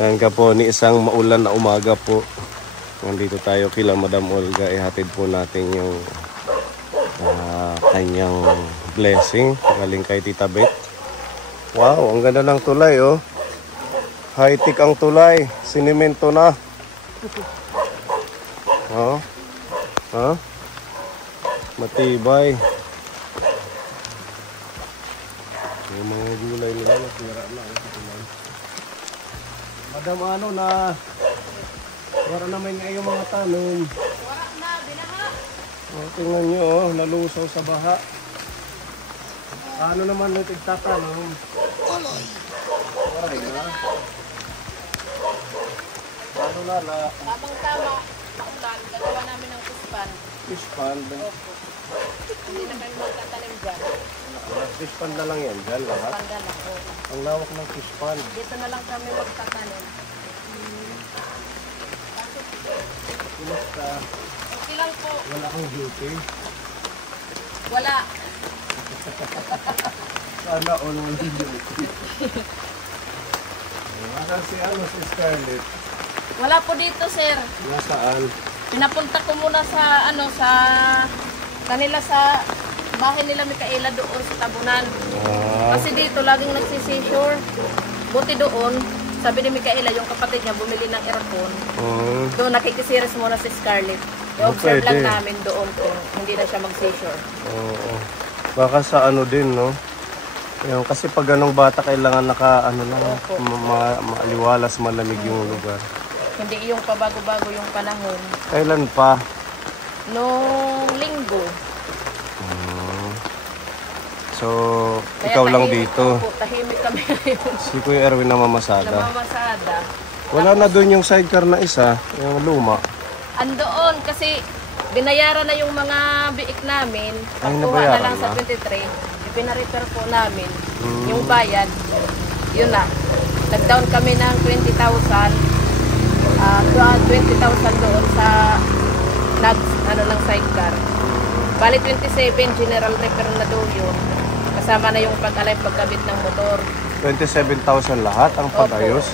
Hanggang po ni isang maulan na umaga po. Nandito tayo kila Madam Olga. Ihatid po natin yung kanyang blessing galing kay Tita Beth. Wow, ang ganda ng tulay oh. High-tech ang tulay. Sinimento na. Oh. Ha? Matibay. Yung mga gulay nila nasira na. Madam, ano na? Wala naman nga yung mga tanong. Wala na, binaha. Oh, tingnan nyo, oh, nalusaw sa baha. Ano naman yung tigtatanong? Wala na. Ano na na? Tamang-tama, maulan, gagawa namin ng pispan. Fish pond. Hindi na kami magtatanim dyan. Fish pond na lang yan dyan lahat. Panda lang, oo. Ang lawak ng fish pond. Dito na lang kami magtatanim. Kumusta? Okay lang po. Wala kang duty. Wala. Sana all walang duty. Nasaan si Scarlett? Wala po dito, sir. Nasaan? Pinapunta ko muna sa kanila sa bahay nila Micaela doon sa Tabunan. Kasi dito laging nagsisisure. Buti doon, sabi ni Micaela, yung kapatid niya bumili ng aircon. Doon nakikisiris muna si Scarlett. I-observe lang namin doon kung hindi na siya mag-seizure. Oo. Baka sa ano din, no? Yung, kasi pag ganong bata kailangan maaliwalas, malamig yung lugar. Hindi yung pabago-bago yung panahon. Kailan pa? Nung linggo. So, Kaya ikaw lang tahimik dito. Po, tahimik kami ngayon. Si Kuya Erwin na mamasada. Namamasada. Wala na doon yung sidecar na isa, yung luma. Andoon kasi binayaran na yung mga biik namin. Ay, Pagkuha na nabayaran lang sa na? 23. Ipinarepair po namin. Yung bayad, yun na. Nag-down kami ng 20,000. 20,000 doon sa lang sidecar. Bali 27, general repair na doon yun. Kasama na yung pag-alay pagkabit ng motor. 27,000 lahat ang pag-ayos?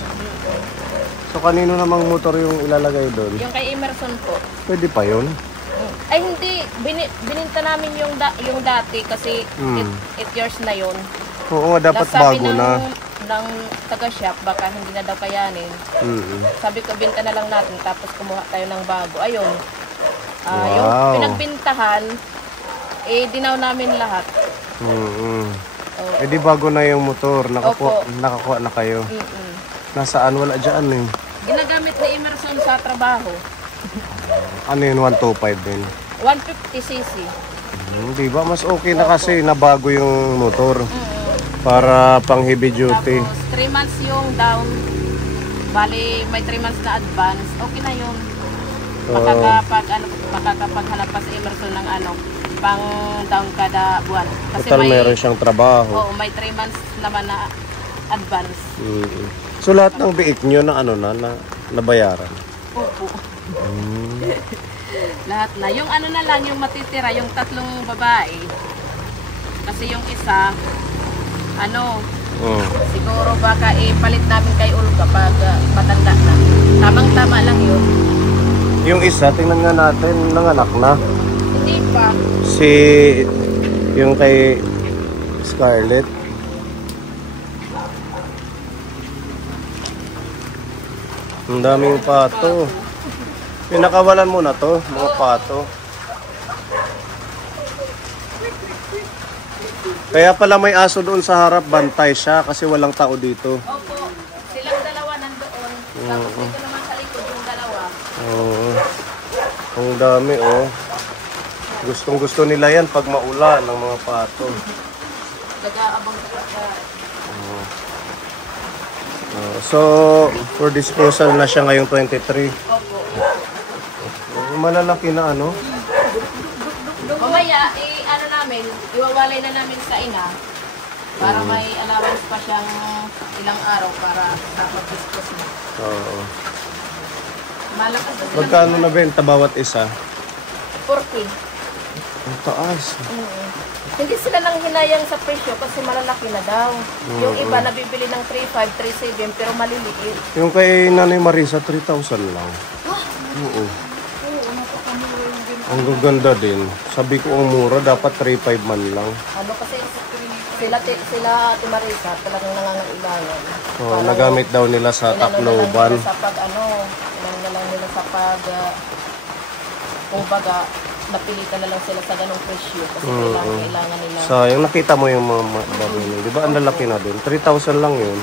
So kanino namang motor yung ilalagay doon? Yung kay Emerson po. Pwede pa yun? Ay hindi, bininta namin yung dati kasi 8 years na yun. Oo, dapat bago na. Ng taga-shop, baka hindi na daw kayanin. Sabi ko, binta na lang natin, tapos kumuha tayo ng bago. Ayun. Yung pinagbintahan, dinaw namin lahat. Eh di bago na yung motor, nakakuha na kayo. Nasaan? Wala dyan eh. Ginagamit ni Emerson sa trabaho. Ano yun, 125 din? 150cc. Di ba? Mas okay na kasi nabago yung motor. Para pang heavy duty. Tapos 3 months yung down. Bali, may 3 months na advance. Okay na yun. Makakapaghanap pa si Emerson ng pang down kada buwan. Kasi total meron siyang trabaho. Oo, may 3 months naman na advance. So lahat ng biik nyo na nabayaran? Opo. Lahat na. Yung na lang, yung matitira, yung 3 babae. Kasi yung isa, siguro baka ipalit namin kay Olga pag matanda na. Tamang-tama lang yun. Yung isa, tingnan nga natin, nanganak na. Hindi pa. Yung kay Scarlett. Ang daming pato. Pinakawalan mo na to, mga pato. Kaya pala may aso doon sa harap, bantay siya kasi walang tao dito. Opo, silang dalawa nandoon. Tapos dito naman sa likod yung dalawa. Oo. Ang dami oh. Gustong gusto nila yan pag maulan ng mga pato. Nag-aabang sa pagkain. So, for disposal na siya ngayong 23. Opo. Malalaki na Mamaya, namin, iwawalay na namin sa ina para may allowance pa siyang ilang araw para dapat dispose na. Oo. Malakas na sila. Magkano na benta bawat isa? 40. Ang taas. Hindi sila nang hinayang sa presyo kasi malalaki na daw. Yung iba nabibili ng 3.5, 3.7 pero maliliit. Yung kay Nanay Marisa, 3,000 lang. Oo. Ang gaganda din. Sabi ko ang mura, dapat 3,500 man lang. Ano kasi sila Ate Marisa talagang nangangailangan. Oh, nagamit daw nila sa Tacloban. Sa pag nila sa pag kumbaga napilitan na lang sila sa ganong presyo kasi kailangan nila. Sayang, nakita mo yung mga baboy nila. Di ba ang lalaki na din? 3,000 lang yun.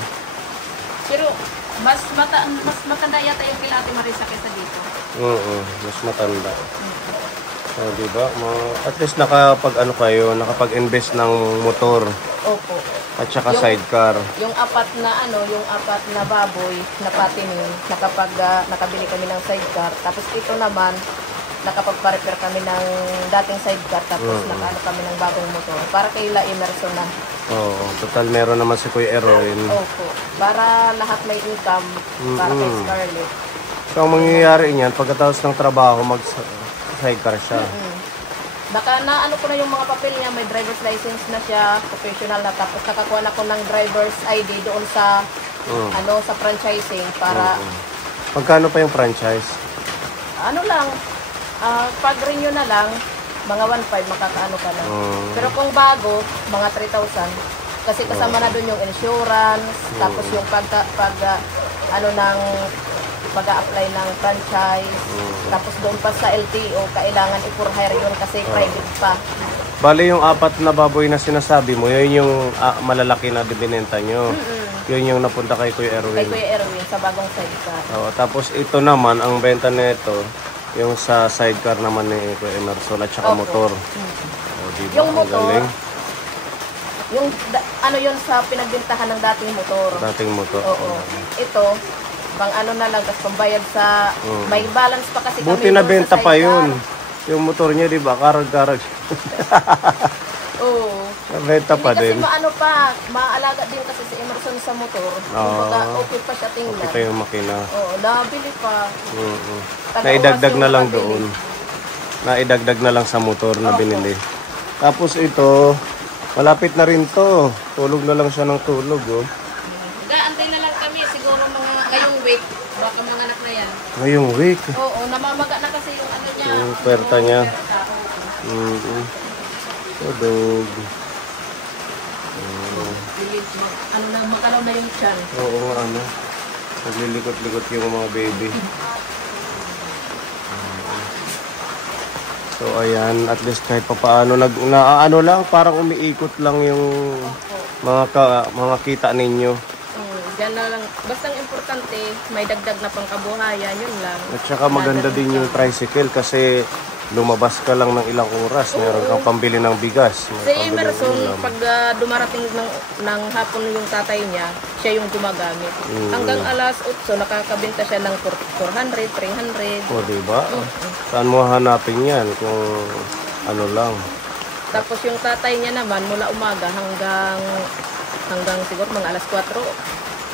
Pero mas matanda yata yung kila Ate Marisa kaysa dito. Mas matanda. Oh, di ba? At least nakapag-invest ng motor. Opo. At saka sidecar. Yung apat na baboy na patinin, nakabili kami ng sidecar. Tapos ito naman, nakapagpa-repair kami ng dating sidecar. Tapos nakaano kami ng bagong motor. Para kay La Emerson na. Oo, total meron naman si Kuya Erwin. Opo. Para lahat may income. Para kay Scarlett. So, ang mangyayari niyan, pagkatapos ng trabaho, mag-sidecar siya. Baka naano ko na yung mga papel niya, may driver's license na siya, professional na, tapos nakakuha na ko ng driver's ID doon sa sa franchising para Magkano pa yung franchise? ano lang, pag renew na lang, mga 1.5 makakaano ka na. Pero kung bago, mga 3,000. Kasi kasama na doon yung insurance, tapos yung pag-a-apply ng franchise, tapos doon pa sa LTO, kailangan i-for-hire yun kasi private pa. Bali yung apat na baboy na sinasabi mo, yun yung malalaki na binenta nyo. Yun yung napunta kay Kuya Erwin. Kay Kuya Erwin sa bagong sidecar. Tapos ito naman, ang benta nito, yung sa sidecar naman ni Kuya Emerson at saka motor. Diba? Yung motor, galing. yung yun sa pinagbintahan ng dating motor. Dating motor. Oo. Ito, pang na lang, tapos pambayad sa, may balance pa kasi Buti kami na benta pa sidecar. yun. Yung motor niya, di ba? Karag-karag. Oo. Nabenta pa din. Kasi maalaga din kasi si Emerson sa motor. Okay pa siya tingnan. Okay pa yung makina. Oo, nabili pa. Naidagdag na lang doon. Naidagdag na lang sa motor na binili. Tapos ito, malapit na rin to. Tulog na lang siya ng tulog, oh. Gaantay na lang kami. Siguro ngayong week. Baka mga anak na yan. Ngayong week. Oo, namamaga na kasi yung niya. Yung puwerta niya. Tulog. Makalaw na yung tiyan. Oo nga, naglilikot-likot yung mga baby. So ayan, at least kahit pa paano lang, parang umiikot lang yung mga kita ninyo. Diyan na lang, basta ang importante, may dagdag na pangkabuhayan, yun lang. At saka maganda din yung tricycle kasi lumabas ka lang ng ilang oras, meron kang pambili ng bigas. Si Emerson, pag dumarating ng hapon yung tatay niya, siya yung gumagamit. Hanggang alas 8, nakakabenta siya ng 400, 300. O, diba? Saan mo hanapin yan kung ano lang? Tapos yung tatay niya naman, mula umaga hanggang siguro mga alas 4,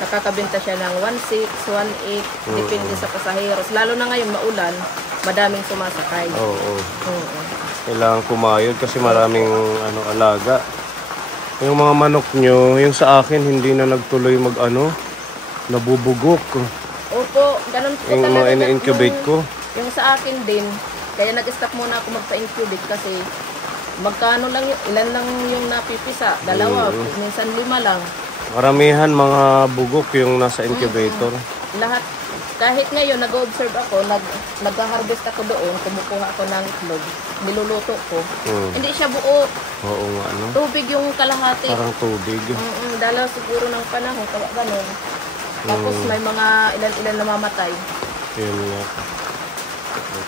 nakakabenta siya ng 1.6, 1.8, depende sa pasaheros. Lalo na ngayon, maulan, madaming sumasakay. Oo. Kailangan kumayod kasi maraming alaga. Yung mga manok nyo, yung sa akin, hindi na nagtuloy nabubugok. Opo, ganun po yung talaga. Yung mga in-incubate ko. Yung sa akin din, kaya nag-stop muna ako magpa-incubate kasi magkano lang ilan lang yung napipisa, 2, minsan 5 lang. Karamihan mga bugok yung nasa incubator. Lahat. Kahit ngayon, nag-observe ako, nag-harvest ako doon, kumukuha ako ng itlog, niluluto ko. Hindi siya buo. Oo nga, Tubig yung kalahati. Parang tubig. Dalaw siguro ng panahon, kaya ganun. Tapos may mga ilan-ilan namamatay. Yun nga.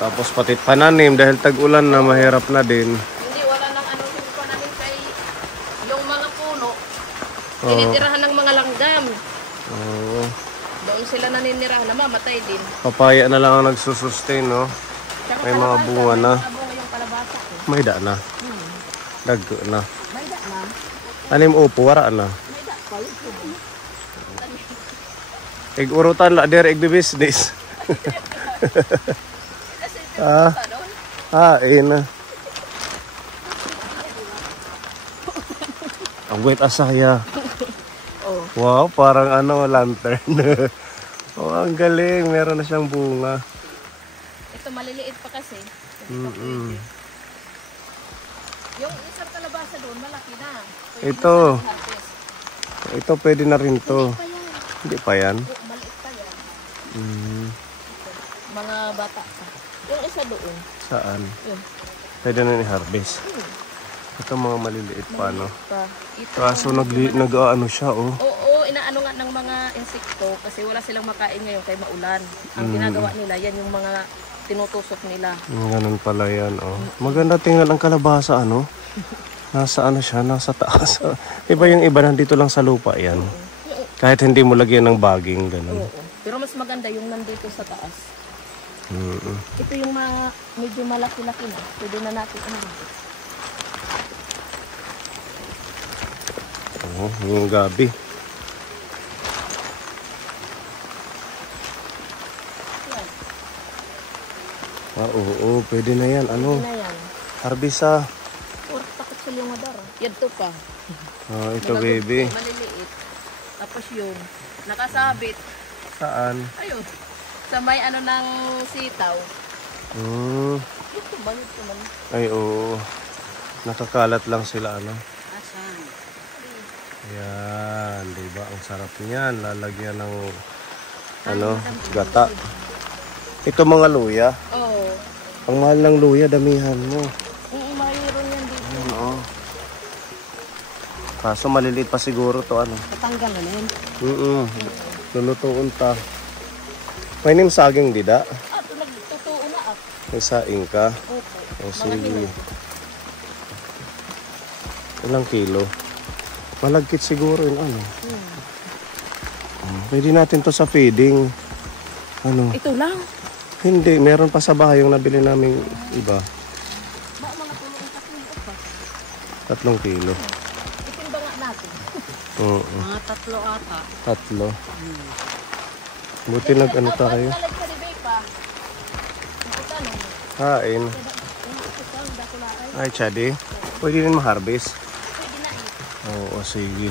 Tapos pati pananim, dahil tag-ulan na, mahirap na din. Wala nang yung pananim kay yung mga puno. Tinitirahan ng mga langgam. Doon sila naninirahan, namamatay din. Papaya na lang ang nagsusustain, no? May mga bunga na. May da na. Dagko na. May da na. Anim upo, wara na. May da pa. Ig-urutan la, der, ig-business. Ina. Ang wet asaya. Oh. Wow, parang ano, lantern. Oh, ang galing. Meron na siyang bunga. Ito maliliit pa kasi. Hindi pa Mm-mm. pwede. Yung isang kalabasa doon, malaki na. Pwede Ito. na sa harvest. Ito pwede na rin to. Pa yan. Hindi pa yan. Oh, maliit pa yan. Mm, Mga bata pa. Yung isa doon. saan? Yun. Pwede na ni-harvest. Ito mga maliliit pa, no? Pa. Ito. Kaso nag-ano siya, oh. Oo, inaano nga ng mga insekto kasi wala silang makain ngayon kay maulan. Ang ginagawa nila, yan yung mga tinutusok nila. Ganun pala yan, oh. Maganda tingnan ang kalabasa, ano? Nasa ano siya, nasa taas. Iba yung iba, nandito lang sa lupa yan. Kahit hindi mo lagyan ng baging, ganun. Oo. Pero mas maganda yung nandito sa taas. Mm-mm. Ito yung mga medyo malaki-laki na. Pwede na natin ano. Oh, yung gabi. Yan. Ah, oo, pwede na yan. Ano? Pwede na yan. Harvest, ah. Or takot sa yung madara. Yan to pa. Ah, ito, Mga baby. maliliit. Tapos yung nakasabit. Saan? Ayun. Sa may ano ng sitaw. Hmm. Ito ba ito man? Ay, oo. Nakakalat lang sila, ano? Asan? Yan, di ba? Ang sarap niyan. Lalagyan ng, ano, gata. Ito mga luya. Oo. Ang mahal ng luya, damihan mo. Mayroon yan dito. Yan, oh. Kaso maliliit pa siguro to, ano? Natanggal na yan. Lulutuin ta. May nim saging, dida? Ah, ito nagtotoo na ah. May saing ka. Opo. O, Mga sige. hinog. Ilang kilo? Malagkit siguro yun, ano? Pwede natin to sa feeding. Ano? Ito lang. Hindi, meron pa sa bahay yung nabili namin iba. Ba, mga tulong katulong pa. 3 kilo. Itimba nga natin. Oo. Mga 3 ata. 3. Buti nag-ano tayo. Nalag ka ni Bepa. Ang tanong. Kain. Ay, Chadi. Pwede rin ma-harvest. Pwede na eh. Oo, sige.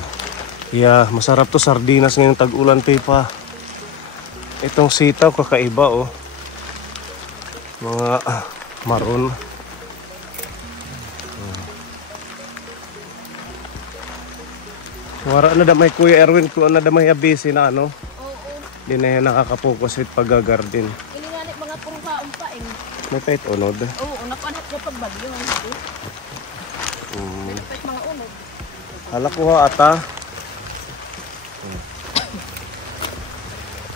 Yeah, masarap to sardinas ngayong tag-ulan, Pepa. Itong sitaw, kakaiba, oh. Mga maroon. Wara na damay Kuya Erwin, kung na damay abisi na ano. Oo. Di na yan nakakapokus with pag-garden. Ininganit mga purhaon pa eh. May pet unod. Oo, napanat ko pag bagyo. Pinapit mga unod. Hala ko ha ata.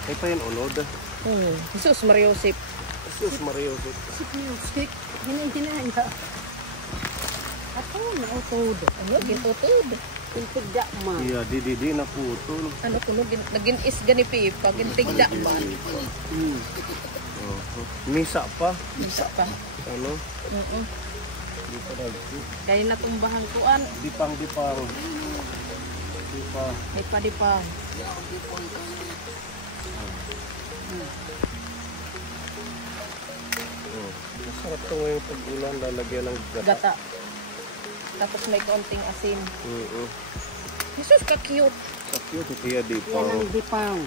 Ay pa yun unod. Jesus Mariosip. Jesus Mario. Music. Hinay-hinay. Ato na utod. Ano? Ginutod. Gintigda man. Iya, di na putol. Ano kuno? Naging isga ni Pipa. Gintigda man. Misa pa. Isa pa. Ano? Di pa dagsi. Kaya natumbahan kuan. Dipang. Di pa. May padipang. Masarap to ngayong pag-ulan. Lalagyan ng gata. Gata. Tapos may konting asin. Oo. Jesus, ka-cute. Sa cute. Iya, dipang. Yan ang dipang.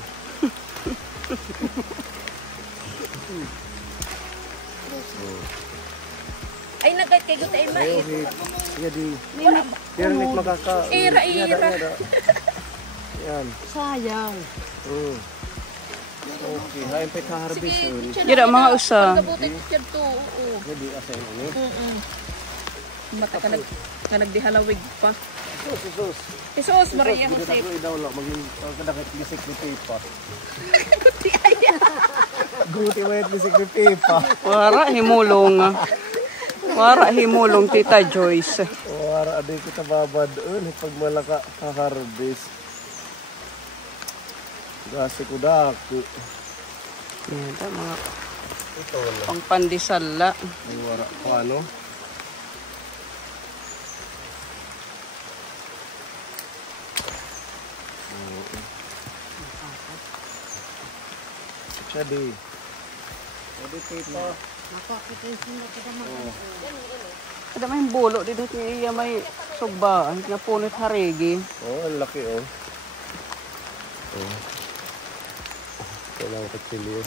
Ay, nagay kay Guta Emma. Ayaw, hit. Iya, di. Wala. Yan, hit makaka. Ira. Yan. Sayang. Okay, hayin pa harvest yun. Yun ang mga usa. Pagkabuti ko siya to. Oo. Jadi asayin ini. Mata ka nagdihalawig pa. Sus. Jesus, Maria Kita Jose. ko idaw lo maging kadakit bisik ni Pepa. Guti aya. Guti wait bisik ni Pepa. Wara himulong Tita Joyce. Wara adi kita babad pag malaka harvest. Gasi ko dako. Yan, mga Ito wala. pang pandisala. Ay wara paano? Jadi. Jadi Pepa. Kada may bulo dito iya may Sugba, ang napunit harigi. Oh, ang laki oh. Oh. Kailangan kutsilyo.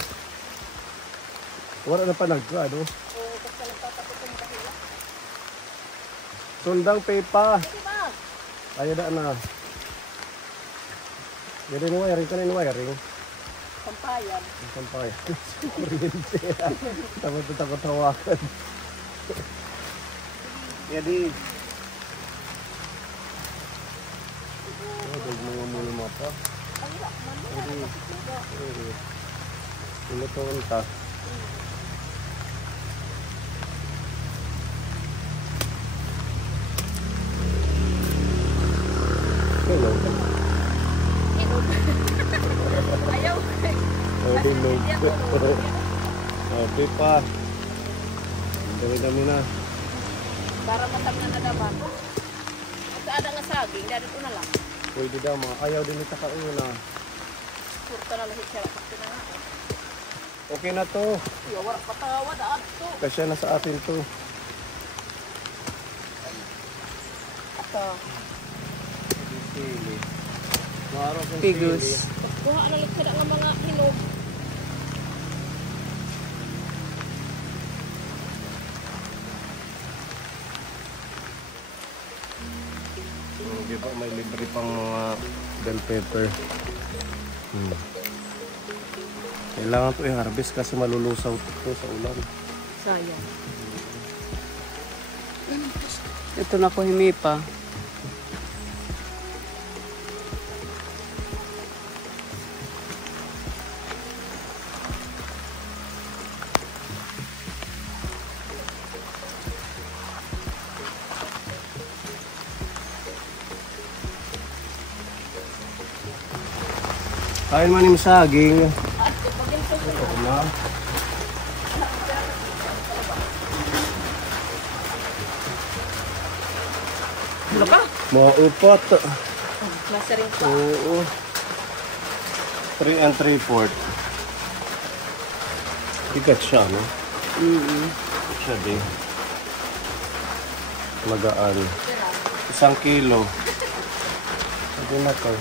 Wala na pa nagka, no? Sundang pepa. Ayaw na. Yan yung wiring. Kanin wiring. Sampayan. Sampayan. Kuryente. Takot hawakan. Yadi. Dag mga muna mapa. Ino to unta. Hello. Ayaw. Dinog. Okay pa. Dami-dami na. Para matag na nadaman. At ada nga saging, dali ko na lang. Pwede daw mga ayaw din ita kain na. Surta na lahit siya. Okay na to. Wala patawad at to. Kasya na sa atin to. Ito. Sili. Maro kang Pigus. sili. Kuha na lang sila ng mga hinog. Hindi pa may libre pang mga bell pepper. Kailangan to i-harvest kasi malulusaw to sa ulan. Sayang. Ito na ko himipa. Kain man yung saging. Ito na. Ano ka? Mga upat. Nasa rin pa. Oo. 3 3/4. Bigat siya, no? Siya din. Magaan. 1 kilo. Sabi na to.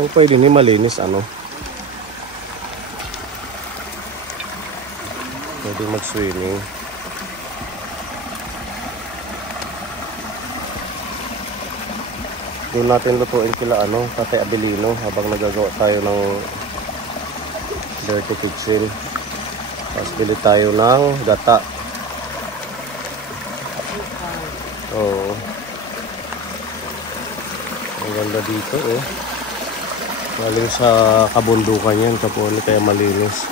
Kung pwede ni malinis, ano? Pwede mag-swimming. Doon natin lutuin kila, ano, Tate Abilino habang nagagawa tayo ng dirty kitchen. Tapos bili tayo ng gata. Oo. Ang ganda dito, oh. Galing sa kabundukan yan, kapuni, kaya malinis.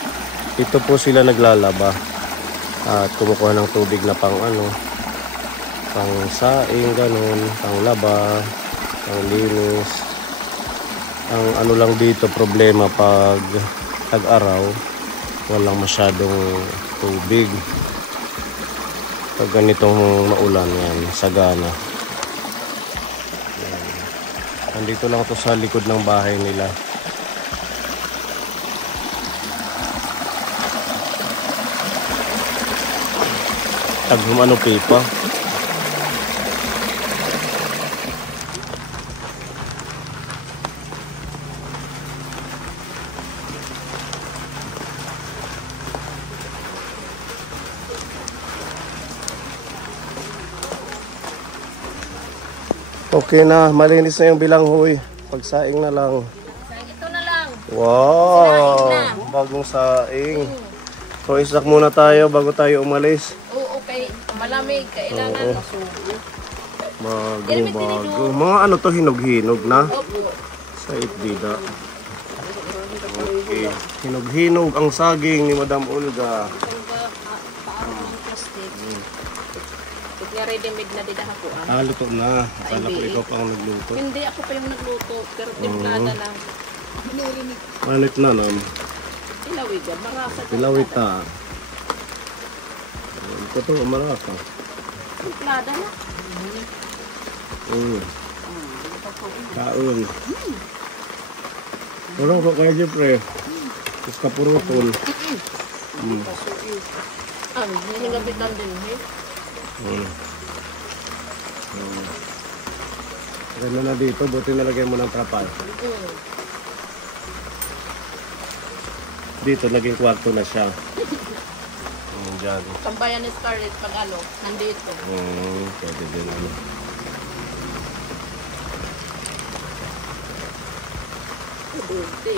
Ito po sila naglalaba at kumukuha ng tubig na pang ano, pang saing, ganun, pang laba, pang linis. Ang ano lang dito problema pag tag-araw, walang masyadong tubig. Pag ganitong maulan yan, sagana. Nandito lang to sa likod ng bahay nila. Tagumano pipa. Okay na, malinis na yung bilanghoy. Pagsaing na lang. Ito na lang. Wow! Saing na. Bagong saing. So, isak muna tayo bago tayo umalis. Oo, okay. Malamig. Kailangan. Bago. Mga ano to, hinog-hinog na. Opo. Sa itbida. Okay. Hinog-hinog ang saging ni Madam Olga. Paano ng plastic. Pag nga ready-made na dida ako. Luto na. Akala ko ikaw pang nagluto. Hindi, ako pa yung nagluto. Pero timplada na. Palit na nam. Ilawigan. Marasa. Pilawita. Ito to, maraka. Nada na. Kaon. Puro ko kayo, Jeffrey. Tapos kapurutol. Hinigabitan din, eh. Ganda na dito, buti nalagay mo ng trapal. Dito, naging kwarto na siya. Diyan. Sambayan ni Scarlett pag ano, nandito. Pwede din ano.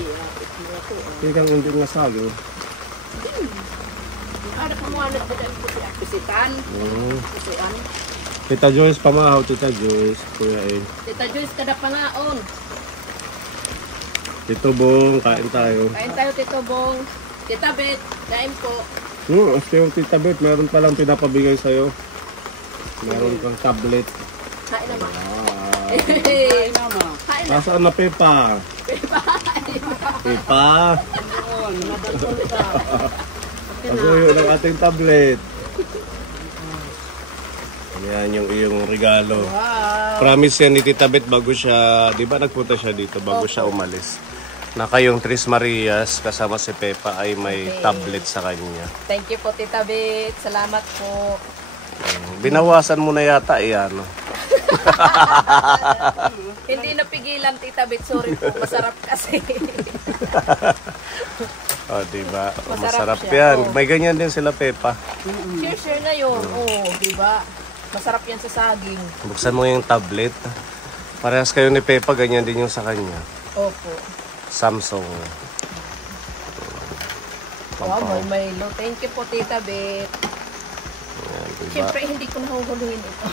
Hindi kang hindi nga saging. Ada pemuanat pada kusitan. Kusian. Tita Joyce, pamahaw, Tita Joyce. Kuya eh. Tita Joyce kada panaon. Tito Bong, kain tayo. Kain tayo Tito Bong. Tita Bet, kain po. Asti yung Tita Bet, meron palang pinapabigay sa'yo. Meron kang tablet. Kain naman. Kain naman. Kain na. Nasaan na Pepa? Pepa? Doon, nadalpon ka. Pasuyo ng ating tablet. Yan yung iyong regalo. Promise yan ni Tita Bet bago siya, di ba nagpunta siya dito bago siya umalis. Na kayong Tris Marias kasama si Pepa ay may tablet sa kanya. Thank you po Tita Bet. Salamat po. Binawasan mo na yata ano. Hindi napigilan Tita Bet. Sorry po. Masarap kasi. Oh, diba? Masarap Masarap siya, yan. oh. May ganyan din sila Pepa. Share na yun. Oo, diba? Masarap yan sa saging. Buksan mo yung tablet. Parehas kayo ni Pepa, ganyan din yung sa kanya. Opo. Samsung. Wow, may Milo. Thank you po, Tita Bet. Yan, diba? Siyempre, hindi ko nahuhuluhin ito.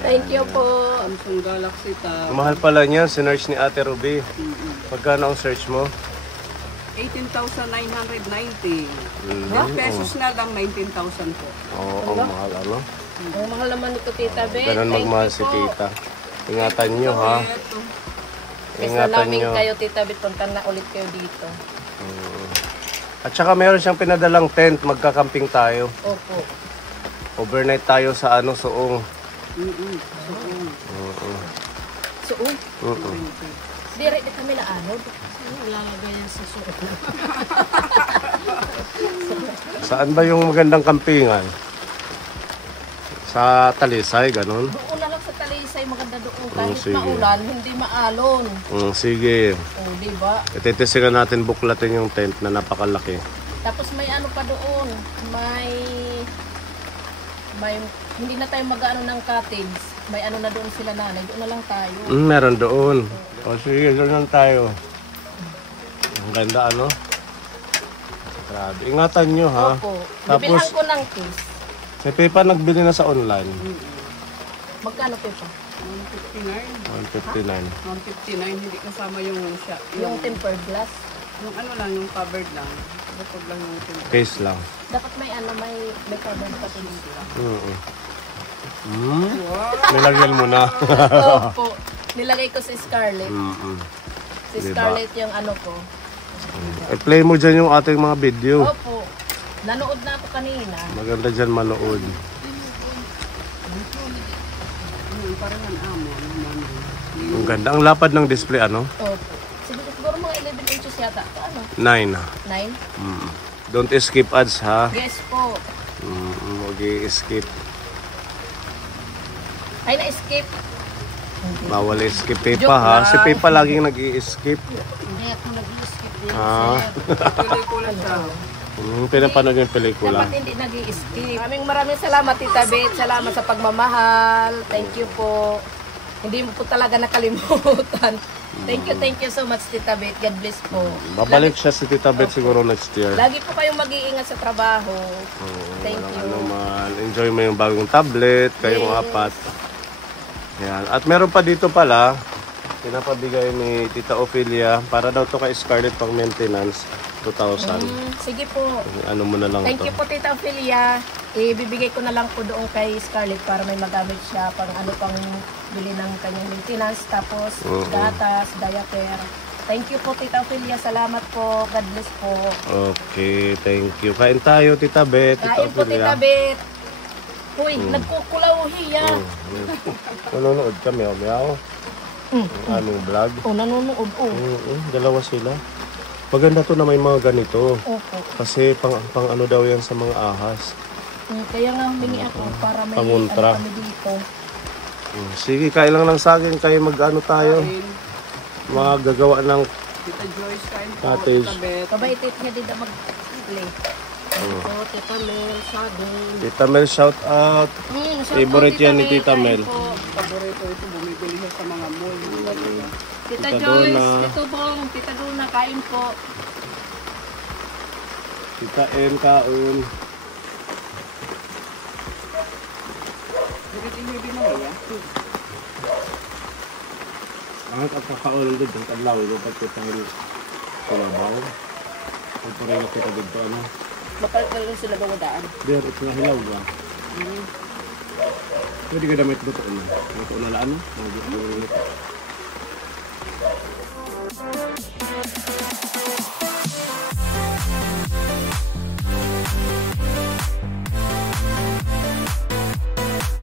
Thank you po. Samsung Galaxy Tab. Mahal pala niya, sinearch ni Ate Ruby. Magkano ang search mo? 18,990. 10 pesos na lang, 19,000 po. Oo, ang mahal ano? Ang mahal naman ito, Tita Bet. Ganun Thank magmahal you si po. Tita. Ingatan nyo ha. Ito. Miss na Ingatan namin nyo. kayo, Tita Bet. Punta na ulit kayo dito. At saka meron siyang pinadalang tent, magkakamping tayo. Opo. Overnight tayo sa ano, Suong. Suong. Dire di kami na anod. Lalagay yan sa suong. Saan ba yung magandang kampingan? Sa Talisay, ganun? Doon na lang sa Talisay, maganda doon. Kahit sige. maulan, hindi maalon. Sige. O, diba? Ititisikan natin buklatin yung tent na napakalaki. Tapos may ano pa doon. May hindi na tayo mag-ano ng cottage. May ano na doon sila nanay. Doon na lang tayo. Meron doon. O sige, doon lang tayo. Ang ganda ano? Grabe. Ingatan nyo ha. Opo. Tapos- Bibilhan ko ng kiss. Si Pepa nagbili na sa online. Magkano po pa? 159. 159. 159, hindi kasama yung siya. Yung tempered glass. Yung ano lang, yung covered lang. Bukod lang yung tempered. Case lang. Dapat may ano, may carbon packaging lang. Nilagyan mo na. Opo. Nilagay ko si Scarlett. Si Diba? Scarlett yung ano ko. I-play mo dyan yung ating mga video. Opo. Nanood na ako kanina. Maganda dyan manood. Parang ang amo. Ang ganda. Ang lapad ng display ano? Opo. Siguro mga 11 inches yata. Ano? 9. 9? Don't skip ads ha. Yes po. Huwag i-skip. Ay, na-escape. Bawal i-skip Pepa Joke ha. lang. Si Pepa laging nag-i-skip. Hindi ako nag-escape din. Ah. Pelikula siya. Pinapanood yung pelikula. Dapat hindi nag-i-escape. Maraming salamat, Tita Bet. Salamat sa pagmamahal. Thank you po. Hindi mo po talaga nakalimutan. Thank you so much, Tita Bet. God bless po. Babalik siya si Tita Bet siguro next year. Lagi po kayong mag-iingat sa trabaho. Thank you. Ano man. Enjoy mo yung bagong tablet. Kayong Yes. apat. Yan. At meron pa dito pala. Pinapabigay ni Tita Ophelia. Para daw to kay Scarlett pang maintenance. 2,000. Sige po. Ano mo na lang Thank to. you po, Tita Ophelia. Ibibigay ko na lang po doon kay Scarlett para may magamit siya pang ano pang bili ng kanyang maintenance. Tapos gatas, diaper. Thank you po, Tita Ophelia. Salamat po. God bless po. Okay, thank you. Kain tayo, Tita Bet. Kain po, Tita Bet. Hoy, nagkukulaw hiya. Nanonood kami, meow. Ang aming vlog. Nanonood, Dalawa sila. Maganda to na may mga ganito. Opo. Kasi pang ano daw yan sa mga ahas. Kaya nga humingi ako para may Panguntra. ano kami dito. Sige, kain lang ng saging. Kayo mag-ano tayo. Kain. Magagawa ng Tita Joyce, kain po. Cottage. Tita Beth. Kabaitit niya din na mag-play. So, Tita Mel, saging. Tita Mel, shout out. Shout Favorite out, yan ni Mel, Tita kain Mel. po. Paborito ito, bumibili siya sa mga mall. Tita Tita Joyce, Donna. Tito Bong, Tita Donna, kain po. Tita M, kaon. Hindi na ba? Ang kakakaon doon, ang kadlaw, yung pagkitahin kulabaw. Ang parang nakita dito, ano. Mapagkaroon sila gawadaan. There, ito na hilaw ba? Pwede ka damit dito, ano. Ito na laan, no? Ito na laan.